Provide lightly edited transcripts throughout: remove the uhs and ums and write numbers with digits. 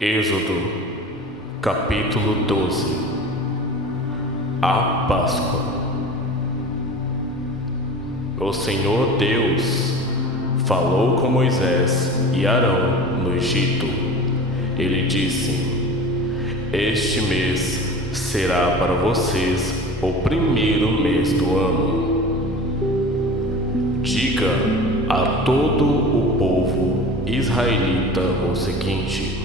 Êxodo, capítulo 12. A Páscoa. O Senhor Deus falou com Moisés e Arão no Egito. Ele disse: Este mês será para vocês o primeiro mês do ano. Diga a todo o povo israelita o seguinte: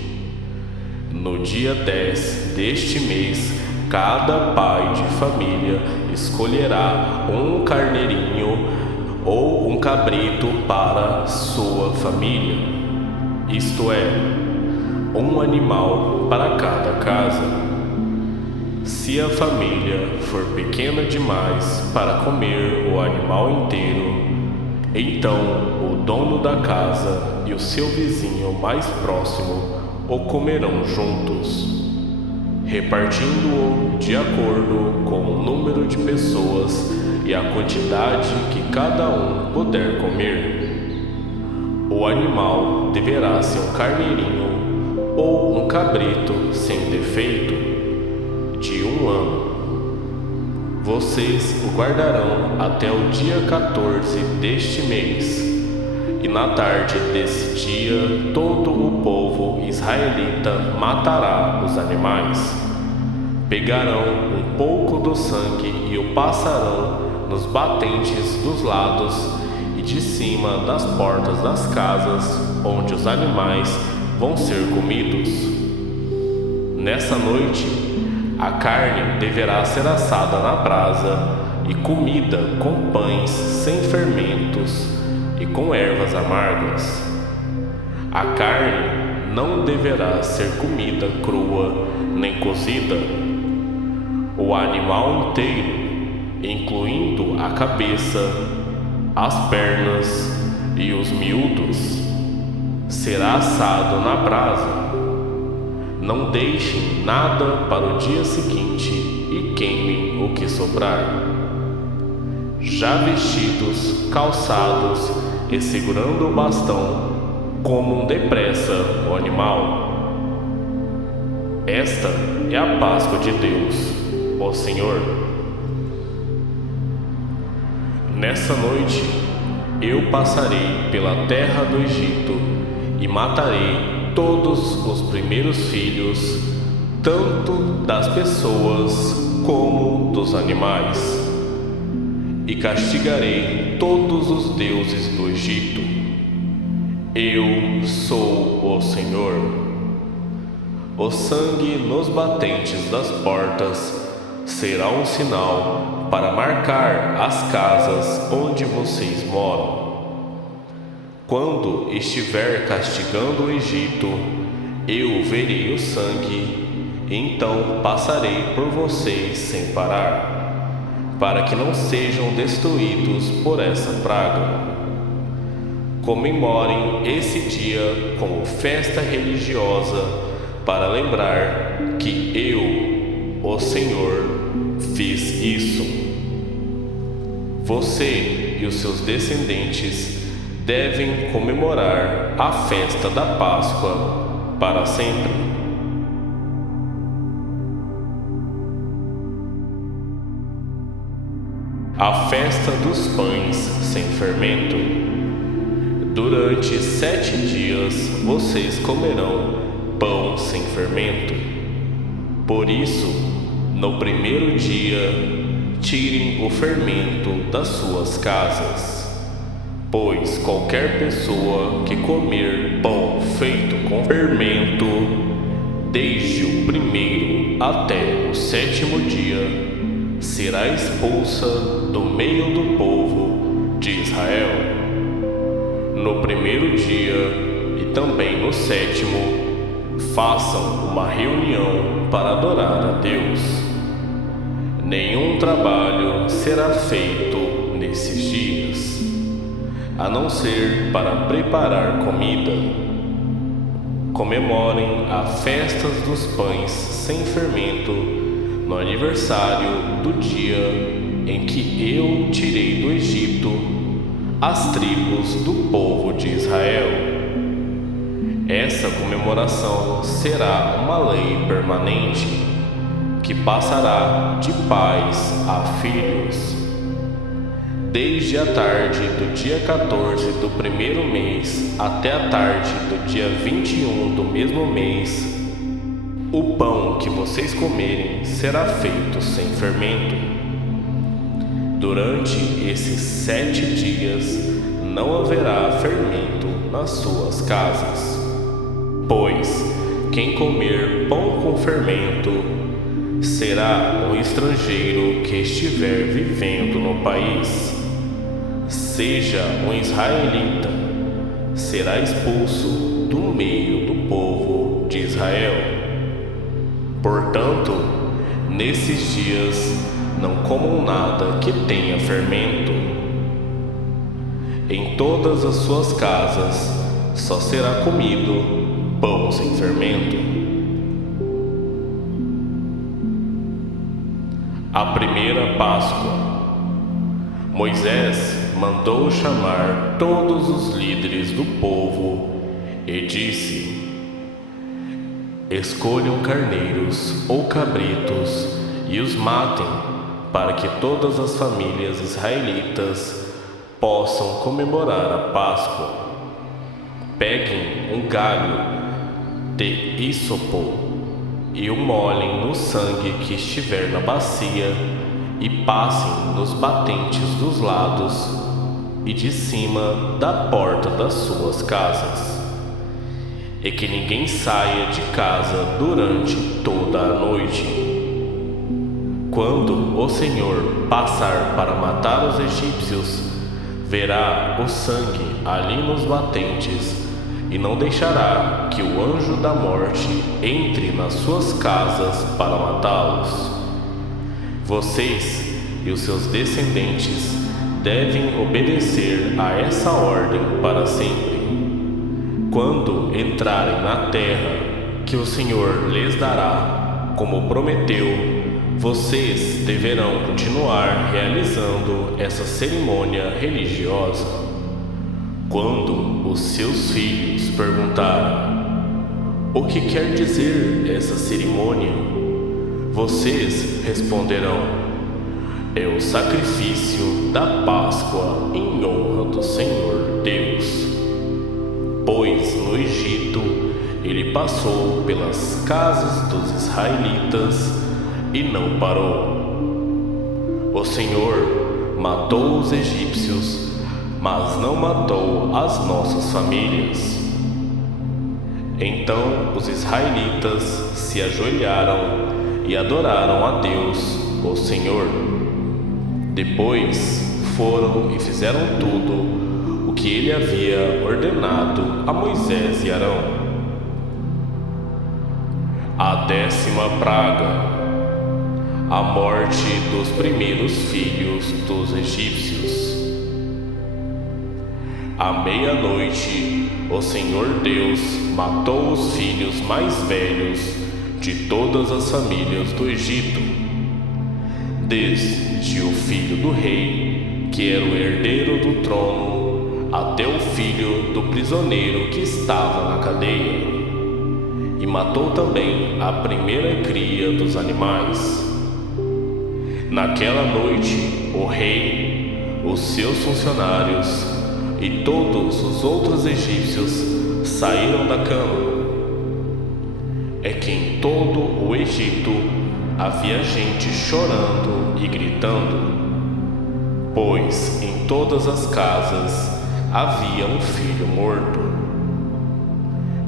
no dia 10 deste mês, cada pai de família escolherá um carneirinho ou um cabrito para sua família, isto é, um animal para cada casa. Se a família for pequena demais para comer o animal inteiro, então o dono da casa e o seu vizinho mais próximo o comerão juntos, repartindo-o de acordo com o número de pessoas e a quantidade que cada um puder comer. O animal deverá ser um carneirinho ou um cabrito sem defeito, de 1 ano. Vocês o guardarão até o dia 14 deste mês. E na tarde desse dia, todo o povo israelita matará os animais. Pegarão um pouco do sangue e o passarão nos batentes dos lados e de cima das portas das casas onde os animais vão ser comidos. Nessa noite, a carne deverá ser assada na brasa e comida com pães sem fermentos e com ervas amargas. A carne não deverá ser comida crua nem cozida. O animal inteiro, incluindo a cabeça, as pernas e os miúdos, será assado na brasa. Não deixem nada para o dia seguinte e queimem o que sobrar. Já vestidos, calçados e segurando o bastão, comam depressa o animal. Esta é a Páscoa de Deus, ó Senhor. Nessa noite eu passarei pela terra do Egito e matarei todos os primeiros filhos, tanto das pessoas como dos animais. E castigarei todos os deuses do Egito. Eu sou o Senhor. O sangue nos batentes das portas será um sinal para marcar as casas onde vocês moram. Quando estiver castigando o Egito, eu verei o sangue, então passarei por vocês sem parar, para que não sejam destruídos por essa praga. Comemorem esse dia como festa religiosa para lembrar que eu, o Senhor, fiz isso. Você e os seus descendentes devem comemorar a festa da Páscoa para sempre. A festa dos pães sem fermento. Durante 7 dias vocês comerão pão sem fermento. Por isso, no primeiro dia, tirem o fermento das suas casas, pois qualquer pessoa que comer pão feito com fermento, desde o primeiro até o 7º dia, será expulsa do meio do povo de Israel. No primeiro dia e também no 7º, façam uma reunião para adorar a Deus. Nenhum trabalho será feito nesses dias, a não ser para preparar comida. Comemorem a festa dos pães sem fermento no aniversário do dia em que eu tirei do Egito as tribos do povo de Israel. Essa comemoração será uma lei permanente, que passará de pais a filhos. Desde a tarde do dia 14 do primeiro mês até a tarde do dia 21 do mesmo mês, o pão que vocês comerem será feito sem fermento. Durante esses 7 dias não haverá fermento nas suas casas. Pois quem comer pão com fermento será um estrangeiro que estiver vivendo no país. Seja um israelita, será expulso do meio do povo de Israel. Portanto, nesses dias não comam nada que tenha fermento. Em todas as suas casas só será comido pão sem fermento. A primeira Páscoa. Moisés mandou chamar todos os líderes do povo e disse: escolham carneiros ou cabritos e os matem, para que todas as famílias israelitas possam comemorar a Páscoa. Peguem um galho de ísopo e o molhem no sangue que estiver na bacia e passem nos batentes dos lados e de cima da porta das suas casas, e que ninguém saia de casa durante toda a noite. Quando o Senhor passar para matar os egípcios, verá o sangue ali nos batentes e não deixará que o anjo da morte entre nas suas casas para matá-los. Vocês e os seus descendentes devem obedecer a essa ordem para sempre. Quando entrarem na terra que o Senhor lhes dará, como prometeu, vocês deverão continuar realizando essa cerimônia religiosa. Quando os seus filhos perguntarem: o que quer dizer essa cerimônia? Vocês responderão: é o sacrifício da Páscoa em honra do Senhor Deus. Pois no Egito ele passou pelas casas dos israelitas e não parou. O Senhor matou os egípcios, mas não matou as nossas famílias. Então os israelitas se ajoelharam e adoraram a Deus, o Senhor. Depois foram e fizeram tudo o que ele havia ordenado a Moisés e Arão. A 10ª praga: a morte dos primeiros filhos dos egípcios. À meia-noite, o Senhor Deus matou os filhos mais velhos de todas as famílias do Egito, desde o filho do rei, que era o herdeiro do trono, até o filho do prisioneiro que estava na cadeia, e matou também a primeira cria dos animais. Naquela noite, o rei, os seus funcionários e todos os outros egípcios saíram da cama. É que em todo o Egito havia gente chorando e gritando, pois em todas as casas havia um filho morto.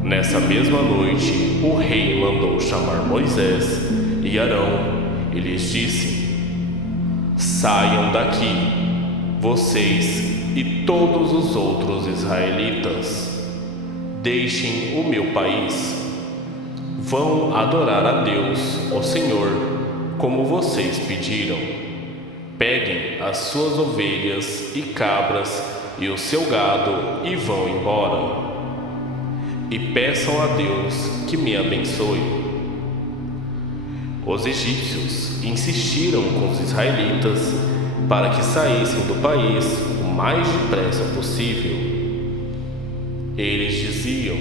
Nessa mesma noite, o rei mandou chamar Moisés e Arão e lhes disse: saiam daqui, vocês e todos os outros israelitas. Deixem o meu país. Vão adorar a Deus, o Senhor, como vocês pediram. Peguem as suas ovelhas e cabras e o seu gado e vão embora. E peçam a Deus que me abençoe. Os egípcios insistiram com os israelitas para que saíssem do país o mais depressa possível. Eles diziam: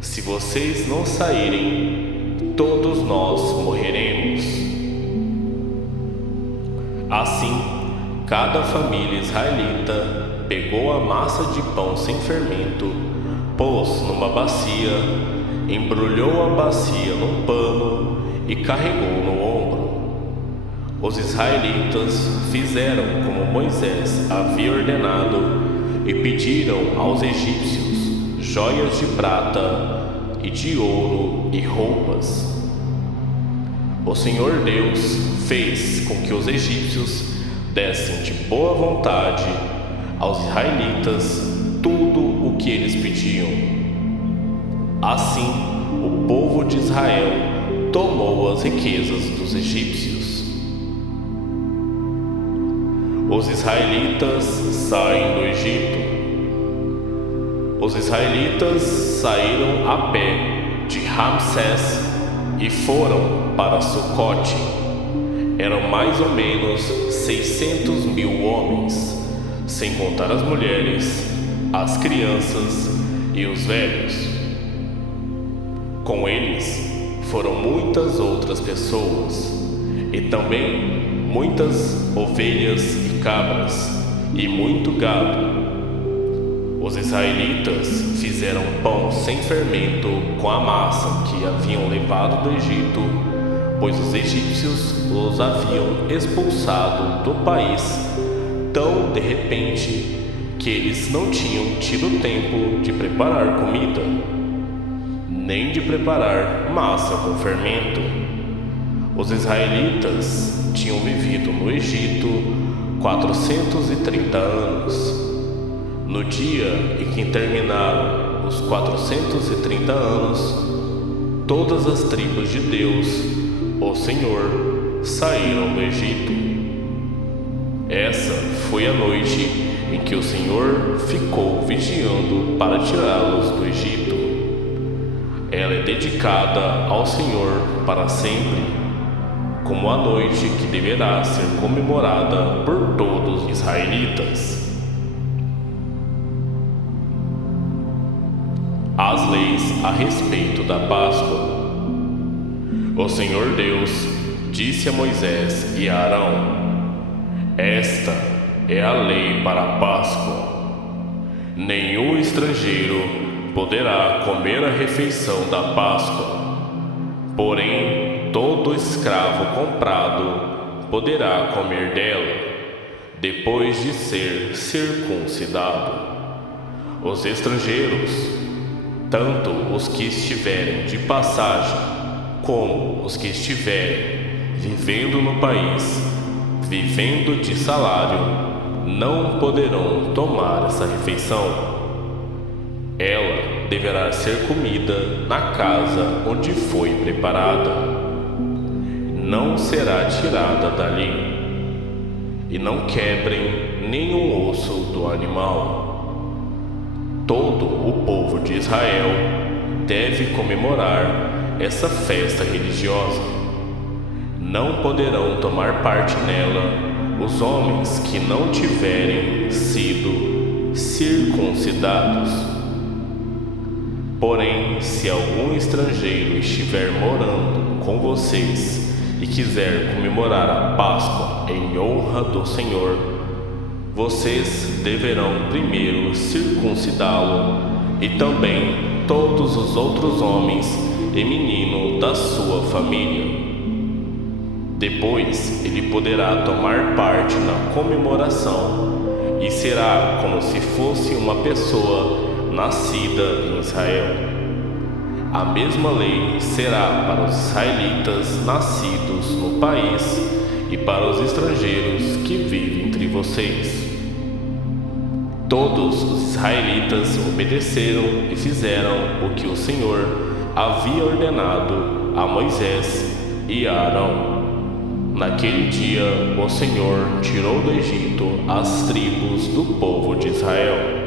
Se vocês não saírem, todos nós morreremos. Assim, cada família israelita pegou a massa de pão sem fermento, pôs numa bacia, embrulhou a bacia num pano e carregou no ombro. Os israelitas fizeram como Moisés havia ordenado e pediram aos egípcios joias de prata e de ouro e roupas. O Senhor Deus fez com que os egípcios dessem de boa vontade aos israelitas tudo o que eles pediam. Assim, o povo de Israel tomou as riquezas dos egípcios. Os israelitas saem do Egito. Os israelitas saíram a pé de Ramsés e foram para Sucote. Eram mais ou menos 600.000 homens, sem contar as mulheres, as crianças e os velhos. Com eles foram muitas outras pessoas, e também muitas ovelhas e cabras, e muito gado. Os israelitas fizeram pão sem fermento com a massa que haviam levado do Egito, pois os egípcios os haviam expulsado do país tão de repente que eles não tinham tido tempo de preparar comida, nem de preparar massa com fermento. Os israelitas tinham vivido no Egito 430 anos. No dia em que terminaram os 430 anos, todas as tribos de Deus, o Senhor, saíram do Egito. Essa foi a noite em que o Senhor ficou vigiando para tirá-los do Egito. Ela é dedicada ao Senhor para sempre, como a noite que deverá ser comemorada por todos os israelitas. As leis a respeito da Páscoa. O Senhor Deus disse a Moisés e a Arão: esta é a lei para a Páscoa. Nenhum estrangeiro poderá comer a refeição da Páscoa, porém todo escravo comprado poderá comer dela, depois de ser circuncidado. Os estrangeiros, tanto os que estiverem de passagem, como os que estiverem vivendo no país, vivendo de salário, não poderão tomar essa refeição. Ela deverá ser comida na casa onde foi preparada. Não será tirada dali. E não quebrem nenhum osso do animal. Todo o povo de Israel deve comemorar essa festa religiosa. Não poderão tomar parte nela os homens que não tiverem sido circuncidados. Porém, se algum estrangeiro estiver morando com vocês e quiser comemorar a Páscoa em honra do Senhor, vocês deverão primeiro circuncidá-lo e também todos os outros homens e meninos da sua família. Depois ele poderá tomar parte na comemoração e será como se fosse uma pessoa nascida em Israel. A mesma lei será para os israelitas nascidos no país e para os estrangeiros que vivem entre vocês. Todos os israelitas obedeceram e fizeram o que o Senhor havia ordenado a Moisés e a Arão. Naquele dia, o Senhor tirou do Egito as tribos do povo de Israel.